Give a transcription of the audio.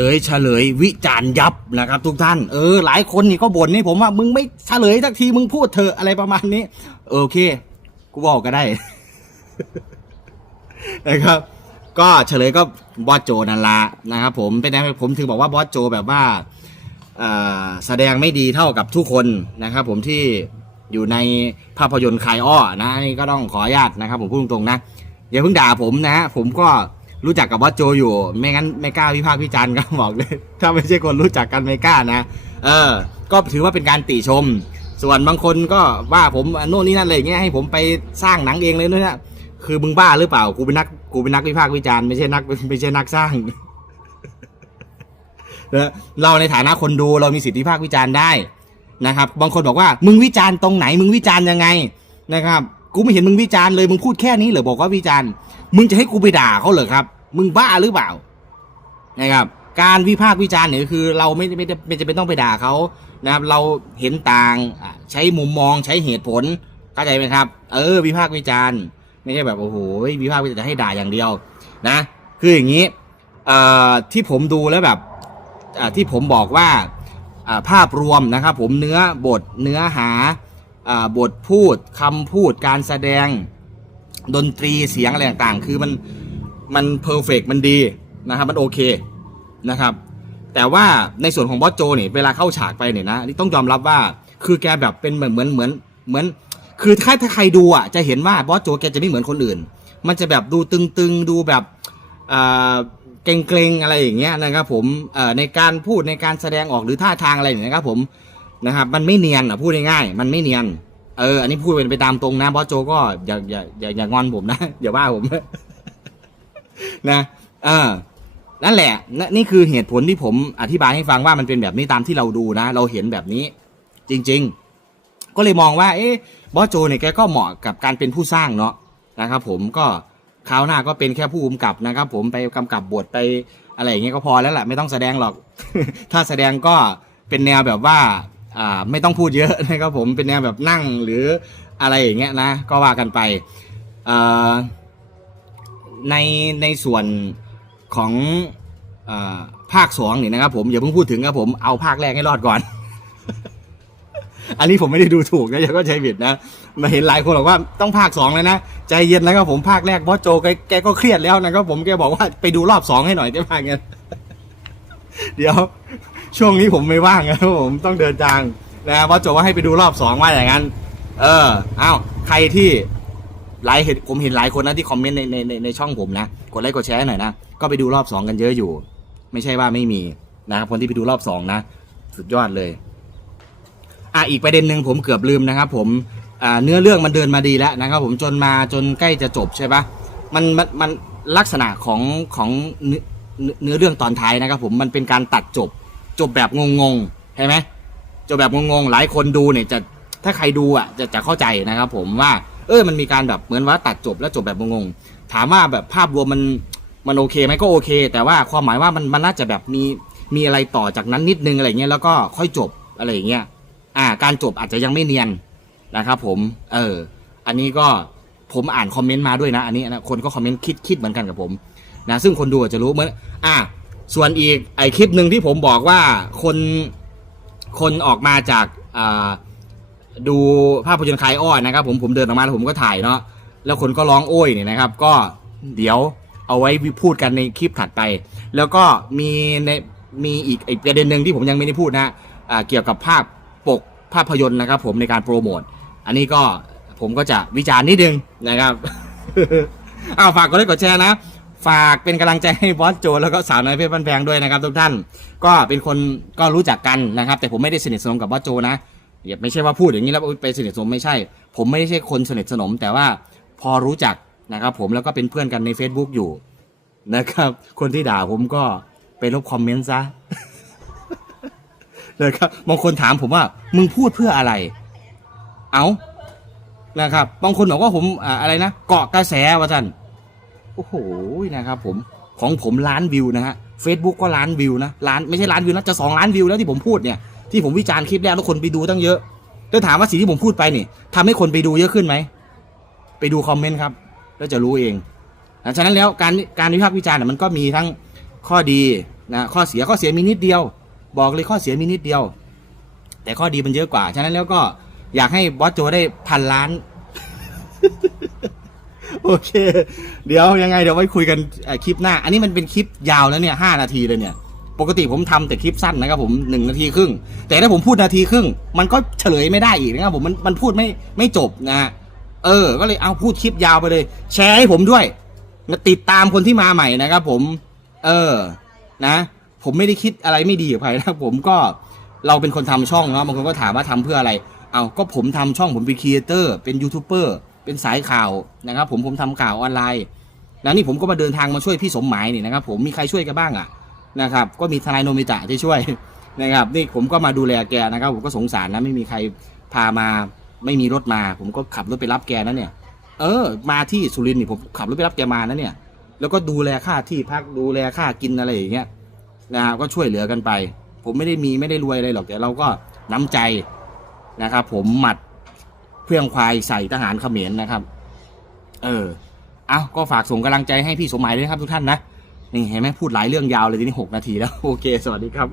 ลยเฉลยวิจารณ์ยับนะครับทุกท่านเออหลายคนนี่ก็บ่นให้ผมว่ามึงไม่เฉลยสักทีมึงพูดเถอะอะไรประมาณนี้ โอเคกูบอกก็ได้นะครับก็เฉลยก็บอสโจนันละนะครับผมเป็นไงผมถึงบอกว่าบอสโจแบบว่าแสดงไม่ดีเท่ากับทุกคนนะครับผมที่อยู่ในภาพยนตร์คลายอ้อนะอันนี่ก็ต้องขออนุญาตนะครับผมพูดตรงๆนะอย่าเพิ่งด่าผมนะฮะผมก็ รู้จักกับบอสโจอยู่ ไม่งั้นไม่กล้าวิพากษ์วิจารณ์ก็บอกเลย ถ้าไม่ใช่คนรู้จักกันไม่กล้านะ เออ ก็ถือว่าเป็นการติชม ส่วนบางคนก็ว่าผมโน่นนี่นั่นอะไรอย่างเงี้ยให้ผมไปสร้างหนังเองเลยนู่นนะคือมึงบ้าหรือเปล่า กูเป็นนัก กูเป็นนักวิพากษ์วิจารณ์ไม่ใช่นักไม่ใช่นักสร้างเราในฐานะคนดูเรามีสิทธิวิพากษ์วิจารณ์ได้นะครับ บางคนบอกว่ามึงวิจารณ์ตรงไหน มึงวิจารณ์ยังไงนะครับ กูไม่เห็นมึงวิจารณ์เลยมึงพูดแค่นี้เหรอบอกว่าวิจารณ์มึงจะให้กูไปด่าเขาเหรอครับ มึงบ้าหรือเปล่านะครับการวิพากษ์วิจารณ์เนี่ยคือ เราไม่ไม่ได้ไม่จำเป็นต้องไปด่าเขานะครับ เราเห็นต่างใช้มุมมองใช้เหตุผลเข้าใจไหมครับ เออ วิพากษ์วิจารณ์ไม่ใช่แบบโอ้โหวิพากษ์วิจารณ์ให้ด่าอย่างเดียวนะ คืออย่างนี้เอ่อที่ผมดูแล้วแบบที่ผมบอกว่าภาพรวมนะครับ ผมเนื้อบทเนื้อหา บทพูดคำพูดการแสดงดนตรีเสียงอะไรต่างๆ คือมันมันเพอร์เฟกมันดีนะครับมันโอเคนะครับ แต่ว่าในส่วนของบอสโจเนี่ยเวลาเข้าฉากไปเนี่ยนะนี่ต้องยอมรับว่าคือแกแบบเป็นเหมือนเหมือนเหมือนเหมือน คือถ้าถ้าใครดูอะจะเห็นว่าบอสโจแกจะไม่เหมือนคนอื่น มันจะแบบดูตึงๆดูแบบเกรงๆอะไรอย่างเงี้ยนะครับผมในการพูดในการแสดงออกหรือท่าทางอะไรอย่างเงี้ยครับผม นะครับ มันไม่เนียนอะพูดง่ายๆมันไม่เนียน เออ อันนี้พูดเป็นไปตามตรงนะบอสโจก็อย่าอย่าอย่าอย่างอนผมนะอย่าว่าผมนะเออนั่นแหละนนี่คือเหตุผลที่ผมอธิบายให้ฟังว่ามันเป็นแบบนี้ตามที่เราดูนะ เราเห็นแบบนี้ จริง ๆ ก็เลยมองว่า เอ๊ะบอสโจเนี่ยแกก็เหมาะกับการเป็นผู้สร้างเนาะนะครับ ผมก็คราวหน้าก็เป็นแค่ผู้กำกับนะครับ ผมไปกำกับบทไปอะไรอย่างเงี้ยก็พอแล้วแหละไม่ต้องแสดงหรอก ถ้าแสดงก็เป็นแนวแบบว่า อ่าไม่ต้องพูดเยอะนะครับผมเป็นแนวแบบนั่งหรืออะไรอย่างเงี้ยนะก็ว่ากันไปอ่อในในส่วนของอาภาคสองนี่นะครับผมอย่าเพิ่งพูดถึงครับผมเอาภาคแรกให้รอดก่อน อันนี้ผมไม่ได้ดูถูกนะอย่าก็ใจผิดนะมาเห็นหลายคนบอกว่าต้องภาคสองเลยนะใจเย็นนะครับผมภาคแรกบอสโจแกแกก็เครียดแล้วนะครับผมแกบอกว่าไปดูรอบสองให้หน่อยได้ไหมเงี้ยเดี๋ยว ช่วงนี้ผมไม่ว่างนะครับผมต้องเดินทางนะบอสโจว่าให้ไปดูรอบสองว่าอย่างนั้น เอออ้าวใครที่หลายเห็นผมเห็นหลายคนนะที่คอมเมนต์ในในในในช่องผมนะกดไลค์กดแชร์ห้หน่อยนะก็ไปดูรอบสองกันเยอะอยู่ ไม่ใช่ว่าไม่มีนะครับคนที่ไปดูรอบสองนะสุดยอดเลยอะอีกประเด็นหนึ่งผมเกือบลืมนะครับ ผมอ่าเนื้อเรื่องมันเดินมาดีแล้วนะครับ ผมจนมาจนใกล้จะจบใช่ปะมันมันมันลักษณะของของเนื้อเนื้อเรื่องตอนท้ายนะครับ ผมมันเป็นการตัดจบ จบแบบงงๆใช่ไหมจบแบบงงๆหลายคนดูเนี่ยจะถ้าใครดูอะจะจะเข้าใจนะครับ ผมว่า เออมันมีการแบบเหมือนว่าตัดจบแล้วจบแบบงงๆถามว่าแบบภาพรวมมันมันโอเคไหมก็โอเค แต่ว่าความหมายว่ามันมันน่าจะแบบมีมีอะไรต่อจากนั้นนิดนึงอะไรเงี้ยแล้วก็ค่อยจบอะไรอย่างเงี้ยอ่า การจบอาจจะยังไม่เนียนนะครับผม เออ อันนี้ก็ผมอ่านคอมเมนต์มาด้วยนะ อันนี้นะคนก็คอมเมนต์คิดคิดเหมือนกันกับผมนะซึ่งคนดูอาจจะรู้เหมือนอ่า ส่วนอีกไอคลิปหนึ่งที่ผมบอกว่าคนคนออกมาจากดูภาพยนตร์คลายอ้อนนะครับ ผมผมเดินออกมาแล้วผมก็ถ่ายเนาะแล้วคนก็ร้องโอ้ยเนี่ยนะครับ ก็เดี๋ยวเอาไว้พูดกันในคลิปถัดไป แล้วก็มีในมีอีกอีกประเด็นหนึ่งที่ผมยังไม่ได้พูดนะเกี่ยวกับภาพปกภาพยนตร์นะครับ ผมในการโปรโมทอันนี้ก็ผมก็จะวิจารณ์นิดนึงนะครับอ้าวฝากกดไลค์กดแชร์นะ ฝากเป็นกำลังใจให้บอสโจแล้วก็สาวน้อยเพชรบ้านแพงด้วยนะครับทุกท่าน ก็เป็นคนก็รู้จักกันนะครับ แต่ผมไม่ได้สนิทสนมกับบอสโจนะอย่าไม่ใช่ว่าพูดอย่างนี้แล้วไปสนิทสนมไม่ใช่ ผมไม่ใช่คนสนิทสนม แต่ว่าพอรู้จักนะครับ ผมแล้วก็เป็นเพื่อนกันใน Facebook อยู่นะครับ คนที่ด่าผมก็ไปลบคอมเมนต์ซะนะครับบางคนถามผมว่ามึงพูดเพื่ออะไร เอานะครับบางคนบอกว่าผมอ่าอะไรนะ เกาะกระแสว่าท่าน โอ้โหนะครับผมของผมล้านวิวนะฮะ Facebook ก็ล้านวิวนะล้านไม่ใช่ล้านวิวนะจะสองล้านวิวแล้วที่ผมพูดเนี่ยที่ผมวิจารณ์คลิปแรกแล้วคนไปดูตั้งเยอะแล้วถามว่าสิ่งที่ผมพูดไปนี่ทำให้คนไปดูเยอะขึ้นไหมไปดูคอมเมนต์ครับแล้วจะรู้เองนะฉะนั้นแล้วการการวิพากษ์วิจารณ์มันก็มีทั้งข้อดีนะข้อเสียข้อเสียมีนิดเดียว บอกเลยข้อเสียมีนิดเดียว แต่ข้อดีมันเยอะกว่า ฉะนั้นแล้วก็อยากให้บอสโจได้พันล้าน โอเค เดี๋ยวยังไงเดี๋ยวไว้คุยกันคลิปหน้า อันนี้มันเป็นคลิปยาวแล้วเนี่ยห้านาทีเลยเนี่ย ปกติผมทำแต่คลิปสั้นนะครับผมหนึ่งนาทีครึ่ง แต่ถ้าผมพูดนาทีครึ่ง มันก็เฉลยไม่ได้อีกนะครับผมมันมันพูดไม่ไม่จบนะฮะเออ ก็เลยเอาพูดคลิปยาวไปเลย แชร์ให้ผมด้วยติดตามคนที่มาใหม่นะครับผม เออ นะ ผมไม่ได้คิดอะไรไม่ดีกับใครนะผมก็เราเป็นคนทำช่องเนาะบางคนก็ถามว่าทำเพื่ออะไร เอาก็ผมทำช่องผมเป็นครีเอเตอร์เป็นยูทูบเบอร์ เป็นสายข่าวนะครับ ผมผมทำข่าวออนไลน์นะนี่ผมก็มาเดินทางมาช่วยพี่สมหมายนี่นะครับ ผมมีใครช่วยกันบ้างอะนะครับ ก็มีทนายโนมิตะที่ช่วยนะครับ นี่ผมก็มาดูแลแกนะครับ ผมก็สงสารนะไม่มีใครพามาไม่มีรถมา ผมก็ขับรถไปรับแกนะเนี่ย เออ มาที่สุรินทร์นี่ผมขับรถไปรับแกมานะเนี่ย แล้วก็ดูแลค่าที่พักดูแลค่ากินอะไรอย่างเงี้ยนะครับก็ช่วยเหลือกันไป ผมไม่ได้มีไม่ได้รวยอะไรหรอกแต่เราก็น้ำใจนะครับ ผมหมัด เพื่องควายใส่ทหารเขมรนะครับ เออ เอาก็ฝากส่งกำลังใจให้พี่สมหมายด้วยนะครับทุกท่านนะ นี่เห็นไหมพูดหลายเรื่องยาวเลยทีนี้หกนาทีแล้ว โอเค สวัสดีครับ